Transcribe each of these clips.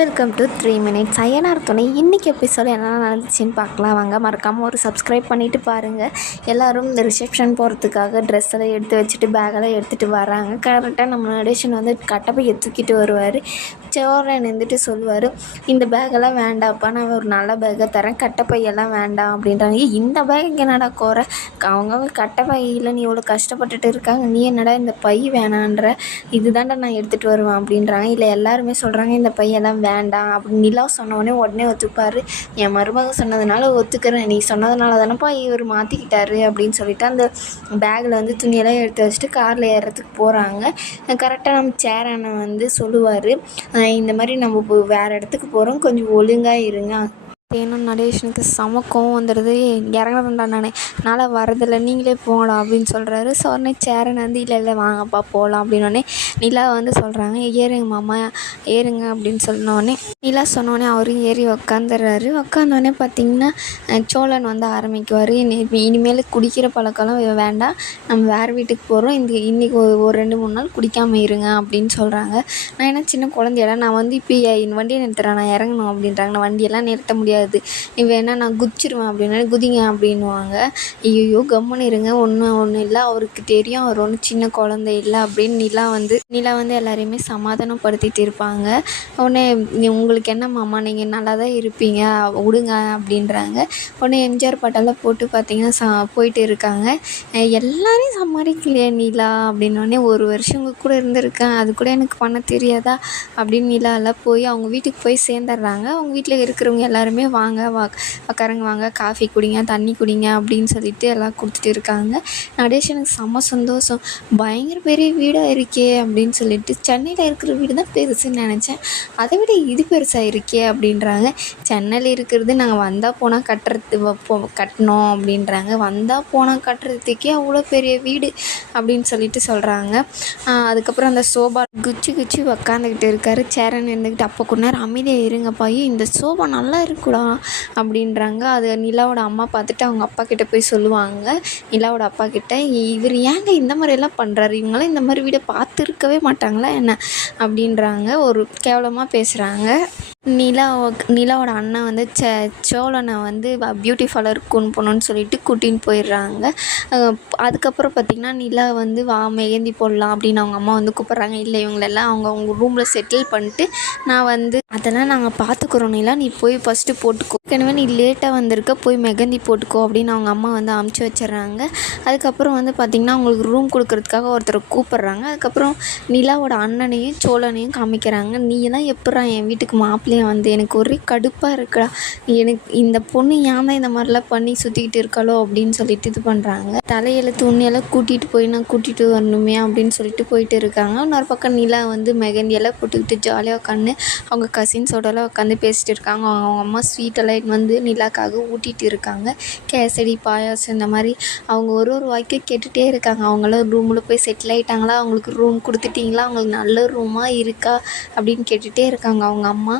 Welcome to 3 minutes Ayyanar துணை. இன்றைக்கி episode என்ன நடந்துச்சுன்னு பார்க்கலாம் வாங்க. மறக்காமல் ஒரு சப்ஸ்கிரைப் பண்ணிவிட்டு பாருங்கள். எல்லோரும் இந்த ரிசப்ஷன் போகிறதுக்காக ட்ரெஸ் எல்லாம் எடுத்து வச்சுட்டு பேக்கெல்லாம் எடுத்துகிட்டு வராங்க. கரெக்டாக நம்ம நடேஷன் வந்து கட்டப்பையை தூக்கிட்டு வருவார். சோரன் இருந்துட்டு சொல்லுவார், இந்த பேக்கெல்லாம் வேண்டாப்பா, நான் ஒரு நல்ல பேக்கை தரேன், கட்டப்பையெல்லாம் வேண்டாம் அப்படின்றாங்க. இந்த பேக்கு என்னடா குறை, அவங்கவுங்க கட்டப்பையில் நீ இவ்வளோ கஷ்டப்பட்டுட்டு இருக்காங்க, நீ என்னடா இந்த பை வேணான்ற, இதுதான்டா நான் எடுத்துகிட்டு வருவேன் அப்படின்றாங்க. இல்லை எல்லாருமே சொல்கிறாங்க இந்த பையெல்லாம் வேண்டாம் அப்படின்னு. நிலா சொன்னோடனே உடனே ஒத்துப்பார். என் மருமக சொன்னதுனால ஒத்துக்கிறேன், நீ சொன்னதுனால தானேப்பா இவர் மாற்றிக்கிட்டாரு அப்படின்னு சொல்லிட்டு அந்த பேக்கில் வந்து துணியெல்லாம் எடுத்து வச்சுட்டு காரில் ஏறுறதுக்கு போகிறாங்க. கரெக்டாக நம்ம சேர் அண்ணன் வந்து சொல்லுவார், இந்த மாதிரி நம்ம வேறு இடத்துக்கு போகிறோம், கொஞ்சம் ஒழுங்காக இருங்க. தேனும் நடேஷனுக்கு செம கோவம் வந்துடுது. இறங்கணும்டா என்னால் வரதில்லை, நீங்களே போகலாம் அப்படின்னு சொல்கிறாரு. ஸோ உடனே சேரன் வந்து இல்லை வாங்கப்பா போகலாம் அப்படின்னோடனே நிலா வந்து சொல்கிறாங்க, ஏறுங்க மாமா ஏறுங்க அப்படின்னு சொன்னோடனே நிலா சொன்னோடனே அவரும் ஏறி உக்காந்துடுறாரு. உக்காந்தோடனே பார்த்திங்கன்னா சோழன் வந்து ஆரம்பிக்குவார், இனிமேல் குடிக்கிற பழக்கம்லாம் வேண்டாம், நம்ம வேறு வீட்டுக்கு போகிறோம், இன்றைக்கி ஒரு 2-3 நாள் குடிக்காமல் இருங்க அப்படின்னு சொல்கிறாங்க. நான் என்ன சின்ன குழந்தையெல்லாம், நான் வந்து இப்போ வண்டியை நிறுத்துறேன், நான் இறங்கணும் அப்படின்றாங்க. நான் வண்டியெல்லாம் நிறுத்த முடியாது, நீ வேணா நான் குதிச்சிருவேன் அப்படின்னா குதிங்க அப்படின்வாங்க. ஐயோ கம்முன்னு இருங்க, ஒன்றும் இல்லை, அவருக்கு தெரியும் அவர் ஒன்றும் சின்ன குழந்தை இல்லை அப்படின்னு நிலா வந்து எல்லாரையுமே சமாதானப்படுத்திட்டு இருப்பாங்க. உடனே உங்களுக்கு என்ன மாமா, நீங்கள் நல்லா தான் இருப்பீங்க விடுங்க அப்படின்றாங்க. உடனே எம்ஜிஆர் பாட்டெல்லாம் போட்டு பார்த்தீங்கன்னா போயிட்டு இருக்காங்க. எல்லாரையும் சமாளிக்கலையே நிலா அப்படின்னோடனே, ஒரு வருஷம் உங்கள் கூட இருந்திருக்கேன், அது கூட எனக்கு பண்ண தெரியாதா அப்படின்னு நிலா எல்லாம் போய் அவங்க வீட்டுக்கு போய் சேர்ந்துடுறாங்க. அவங்க வீட்டில் இருக்கிறவங்க எல்லாருமே வாங்க உட்காருங்க, வாங்க காஃபி குடிங்க, தண்ணி குடிங்க அப்படின்னு சொல்லிட்டு எல்லாம் கொடுத்துட்டு இருக்காங்க. நடேஷனுக்கு செம்ம சந்தோஷம், பயங்கர பெரிய வீடாக இருக்கே அப்படின்னு சொல்லிட்டு. சென்னையில் இருக்கிற வீடு தான் பெருசுன்னு நினச்சேன், அதை விட இது பெருசாக இருக்கே அப்படின்றாங்க. சென்னையில் இருக்கிறது நாங்கள் வந்தால் போனால் கட்டணும் அப்படின்றாங்க. வந்தால் போனால் கட்டுறதுக்கே அவ்வளோ பெரிய வீடு அப்படின்னு சொல்லிட்டு சொல்கிறாங்க. அதுக்கப்புறம் அந்த சோபா குச்சி உக்காந்துக்கிட்டு இருக்காரு. சேரன் இருந்துக்கிட்டு, அப்போ கொஞ்ச நேரம் அமைதியாக இருங்கப்பா, இந்த சோபா நல்லா இருக்குடா அப்படின்றாங்க. அது நிலாவோட அம்மா பார்த்துட்டு அவங்க அப்பா கிட்டே போய் சொல்லுவாங்க. நிலாவோட அப்பா கிட்ட, இவர் ஏங்க இந்த மாதிரியெல்லாம் பண்ணுறாரு, இவங்களாம் இந்த மாதிரி வீடை பார்த்துருக்கவே மாட்டாங்களா என்ன அப்படின்றாங்க. ஒரு கேவலமாக பேசுகிறாங்க. நிலாவோட அண்ணன் வந்து சோழனை வந்து பியூட்டி பார்லருக்கு கொண்டு போகணுன்னு சொல்லிட்டு கூட்டின்னு போயிடுறாங்க. அதுக்கப்புறம் பார்த்திங்கன்னா நிலா வந்து வா மெஹந்தி போடலாம் அப்படின்னு அவங்க அம்மா வந்து கூப்பிட்றாங்க. இல்லை இவங்களெல்லாம் அவங்க ரூமில் செட்டில் பண்ணிட்டு நான் வந்து அதெல்லாம் நாங்கள் பார்த்துக்குறோம் நிலா, நீ போய் ஃபஸ்ட்டு போட்டுக்கோ, ஏற்கனவே நீ லேட்டாக வந்திருக்க, போய் மெஹந்தி போட்டுக்கோ அப்படின்னு அவங்க அம்மா வந்து அமுச்சு வச்சிடுறாங்க. அதுக்கப்புறம் வந்து பார்த்திங்கன்னா அவங்களுக்கு ரூம் கொடுக்கறதுக்காக ஒருத்தரை கூப்பிட்றாங்க. அதுக்கப்புறம் நிலாவோட அண்ணனையும் சோழனையும் காமிக்கிறாங்க. நீ எல்லாம் எப்பட்றா என் வீட்டுக்கு மாப்பிள்ளையை வந்து, எனக்கு ஒரே கடுப்பாக இருக்குடா, எனக்கு இந்த பொண்ணு ஏன் தான் இந்த மாதிரிலாம் பண்ணி சுற்றிக்கிட்டு இருக்காளோ அப்படின்னு சொல்லிட்டு இது பண்ணுறாங்க. தலையெழுத்து உண்மையெல்லாம் கூட்டிகிட்டு வரணுமே அப்படின்னு சொல்லிட்டு போயிட்டு இருக்காங்க. இன்னொரு பக்கம் நிலா வந்து மெஹந்தியெல்லாம் போட்டுக்கிட்டு ஜாலியாக உட்காந்து அவங்க கசின்ஸோடலாம் உட்காந்து பேசிகிட்டு இருக்காங்க. அவங்க அம்மா ஸ்வீட்டெல்லாம் வந்து நிலாக்காக ஊட்டிகிட்டு இருக்காங்க. கேசரி, பாயாசம், இந்த மாதிரி அவங்க ஒரு வாய்க்கு கேட்டுகிட்டே இருக்காங்க. அவங்களாம் ரூமில் போய் செட்டில் ஆகிட்டாங்களா, அவங்களுக்கு ரூம் கொடுத்துட்டிங்களா, அவங்களுக்கு நல்ல ரூமாக இருக்கா அப்படின்னு கேட்டுகிட்டே இருக்காங்க அவங்க அம்மா.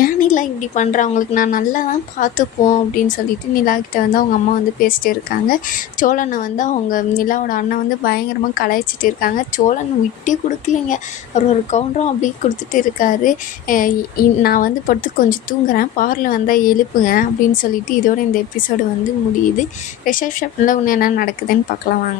ஏன் நிலா இப்படி பண்ணுறா, அவங்களுக்கு நான் நல்லா தான் பார்த்துப்போம் அப்படின்னு சொல்லிட்டு நிலாக்கிட்ட வந்து அவங்க அம்மா வந்து பேசிகிட்டு இருக்காங்க. சோழனை வந்து அவங்க நிலாவோட அண்ணன் வந்து பயங்கரமாக கலாய்ச்சிட்டு இருக்காங்க. சோழன் விட்டு கொடுக்கலைங்க, ஒரு கவுண்டரும் அப்படியே கொடுத்துட்டு இருக்காரு. நான் வந்து படுத்து கொஞ்சம் தூங்குறேன், பார்ல வந்தால் எழுப்புங்க அப்படின்னு சொல்லிட்டு இதோட இந்த எபிசோடு வந்து முடியுது. ரிசப்ஷனில் இன்னும் என்ன நடக்குதுன்னு பார்க்கலாம் வாங்க.